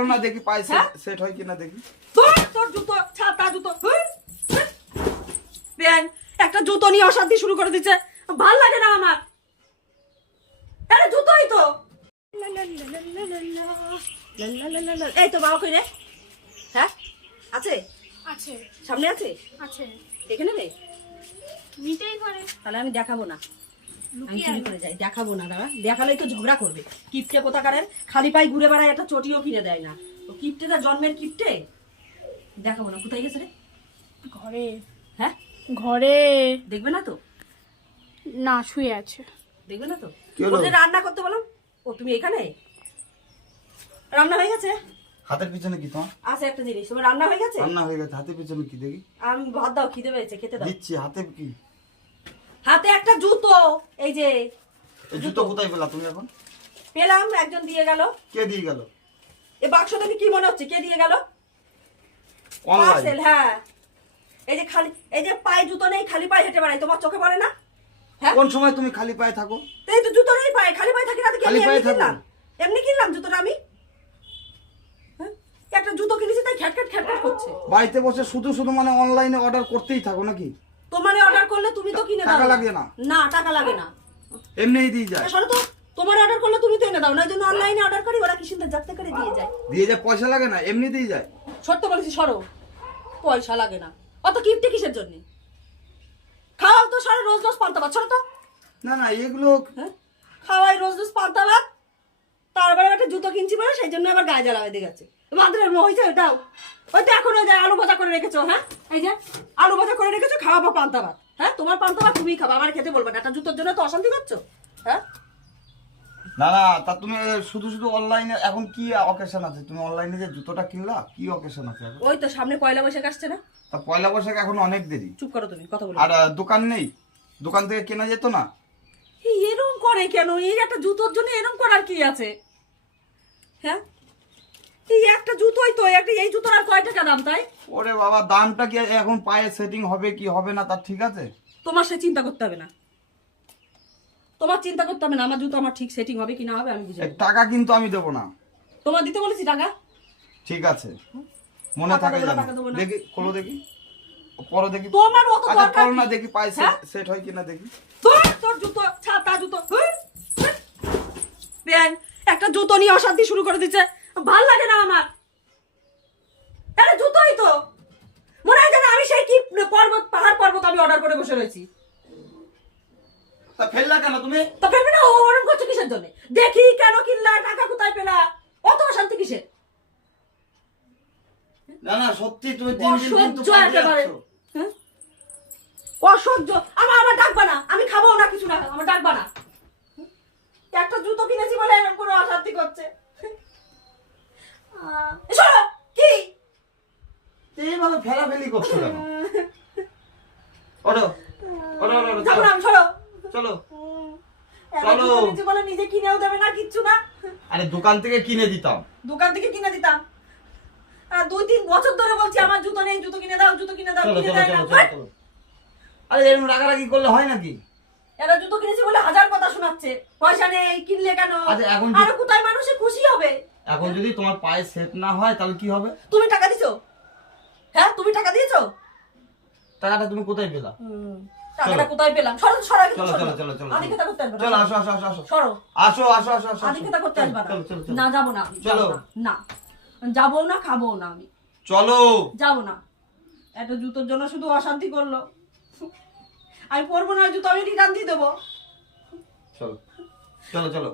করো না দেখি পায়ে সেট হয় কিনা দেখি। তোর জুতো ছাতা জুতো বেআইন একটা জুতো নিয়ে অশান্তি শুরু করে দিচ্ছে, ভাল লাগে না আমার। আরে জুতোই তো। এই তো বাবা কই রে? হ্যাঁ আছে আছে সামনে আছে আছে এখানে রে। নিতেই পারে। তাহলে আমি দেখাবো না, আমি চুরি করে যাই, দেখাবো না। দাদা দেখালেই তো ঝগড়া করবে। কিপটে কোথাকারের, খালি পায়ে ঘুরে বেড়ায়, একটা চটিও কিনে দেয় না। ও কিপটেটা জন্মের কিপটে, দেখাবো না। কোথায় গেছে রে? ঘরে। হ্যাঁ ঘরে। দেখবে না তো? না শুয়ে আছে। দেখবে না তো? কি হলো? ওদের রান্না করতে বললাম। ও তুমি এখানে? রান্না হয়ে গেছে? হাতের পিছনে কি তোমার? আছে একটা জিনিস, তোমার রান্না হয়ে গেছে? রান্না হয়ে গেছে, হাতের পিছনে কি দেখি? আমি ভাত দাও, খিদে পেয়েছে, খেতে দাও। দিচ্ছি। হাতে কি? হাতে একটা জুতো। এই যে এই জুতো কোথায় পেলা তুমি এখন? পেলাম, একজন দিয়ে গেল। কে দিয়ে গেল? এই বাক্স দেখে কি মনে হচ্ছে কে দিয়ে গেল? অনলাইন। পার্সেল। হ্যাঁ এই যে খালি, এই যে পায়ে জুতো নেই, খালি পায়ে হেঁটে বেড়াই, তোমার চোখে পড়ে না? হ্যাঁ কোন সময় তুমি খালি পায়ে থাকো? তো এই তো জুতো নেই পায়ে, খালি পায়ে থাকি না তো কি? খালি আমি পায়ে এমনি থাকো? কিনলাম, এমনি কিনলাম জুতোটা আমি। হ্যাঁ? একটা জুতো কিনেছি তাই খ্যাটখ্যাট খ্যাটখ্যাট করছে। বাড়িতে বসে শুধু শুধু মানে অনলাইনে অর্ডার করতেই থাকো নাকি? তোমারে অর্ডার করলে তুমি তো কিনে দাও। টাকা লাগে না? না টাকা লাগে না। এমনিই দিয়ে যায়। সরো তো, তোমার অর্ডার করলে তুমি তো এনে দাও না, এই জন্য অনলাইনে অর্ডার করি, ওরা কি সুন্দর যাতে করে দিয়ে যায়। দিয়ে যায়, পয়সা লাগে না, এমনি দিয়ে যায়। সত্য বলেছি, সরো। পয়সা লাগে না, অত কিপটে কিসের জন্য? খাওয়াও তো সরো, রোজ রোজ পান্তা ভাত, সরো তো। না না এগুলো হ্যাঁ খাওয়াই রোজ রোজ পান্তা ভাত, তারপরে একটা জুতো কিনছি বলে সেই জন্য আবার গায়ে জ্বালা হয়ে গেছে। মাদ্রের মোহ হয়েছে ওটাও। ওই তো এখনো যায় আলু ভাজা করে রেখেছো। হ্যাঁ এই যে আলু ভাজা করে রেখেছো, খাওয়াবো পান্তা ভাত। হ্যাঁ তোমার পান্তা ভাত তুমি খাবা, আমার খেতে বলবে না। একটা জুতোর জন্য তো অশান্তি করছো। হ্যাঁ না না, তা তুমি শুধু শুধু অনলাইনে এখন কি অকেশন আছে? তুমি অনলাইনে যে জুতোটা কিনলা কি অকেশন আছে এখন? ওই তো সামনে পয়লা বৈশাখ আসছে না? তা পয়লা বৈশাখ এখন অনেক দেরি। চুপ করো তুমি, কথা বলো। আর দোকান নেই? দোকান থেকে কেনা যেত না? এরম করে কেন? এই একটা জুতোর জন্য এরম করার কি আছে? হ্যাঁ এই একটা জুতোই তো, একটা এই জুতোর আর কয় টাকা দাম তাই? ওরে বাবা, দামটা কি এখন পায়ে সেটিং হবে কি হবে না তার ঠিক আছে? তোমার সে চিন্তা করতে হবে না, তোমার চিন্তা করতে হবে না। আমার জুতো আমার ঠিক সেটিং হবে কি না হবে আমি বুঝে এই নেবো। টাকা কিন্তু আমি দেবো না। তোমার দিতে বলেছি টাকা? ঠিক আছে, মনে টাকা থাকে দেবো না, জানো। টাকা দেবো না। দেখি খোলো দেখি, পরে দেখি। তোমার অত আচ্ছা দরকার খোলো না কি? দেখি পায়ে হ্যাঁ? সেট হয় কিনা দেখি। তোর জুতো ছাতা জুতো বেআইন একটা জুতো নিয়ে অশান্তি শুরু করে দিচ্ছে, ভাল লাগে না আমার। আরে জুতোই তো। মনে হয় যেন আমি সেই কি পর্বত, পাহাড় পর্বত আমি অর্ডার করে বসে রয়েছি। তা ফেললা কেন তুমি? তো ফেলবে না? ও ওরম করছে কিসের জন্য? দেখি কেন কিনলা, টাকা কোথায় পেলা, অত অশান্তি কিসের? না না সত্যি তুমি দিন দিন কিন্তু অসহ্য পাল্টে একেবারে। যাচ্ছো। হ্যাঁ? অসহ্য। আমার ডাকবা না, আমি খাবো না কিছু না, আমার ডাকবা না। একটা জুতো কিনেছি বলে এরকম করে অশান্তি করছে। সরো। কি এইভাবে ফেলাফেলি করছো কেন? ওঠো ওঠো ওঠো, ওঠো, যাবো চলো না আমি, সরো। চলো। একটা চলো। জুতো কিনেছি বলে নিজে কিনেও দেবে না, কিচ্ছু না। আরে দোকান থেকে কিনে দিতাম। দোকান থেকে কিনে দিতাম। 2-3 বছর ধরে বলছি আমার জুতো নেই, জুতো কিনে দাও, জুতো কিনে দাও, চলো কিনে চলো দেয় না। চলো চলো চলো। আরে এরকম রাগারাগি করলে হয় নাকি? এরা জুতো কিনেছি বলে হাজার কথা শোনাচ্ছে, পয়সা নেই, কিনলে কেন? আচ্ছা, এখন আর কোথায় মানুষে খুশি হবে? এখন যদি তোমার পায়ে সেট না হয় তাহলে কি হবে? তুমি টাকা দিছো? হ্যাঁ তুমি টাকা দিয়েছো? টাকাটা তুমি কোথায় পেলা? টাকাটা কোথায় পেলাম? সরো সরো, চলো চলো চলো চলো আদিক্ষেতা করতে আসবে না। চলো, আসো আসো আসো আসো সরো, আসো আসো আসো আসো আদিক্ষেতা করতে আসবে না। চলো চলো চলো না যাবো না আমি, চলো। যাবো না। না যাবো না, খাবো না আমি, চলো। যাবো না। একটা জুতোর জন্য শুধু অশান্তি করলো। আমি পরবো না জুতো, আমি রিটার্ন দিয়ে দেবো। চলো চলো চলো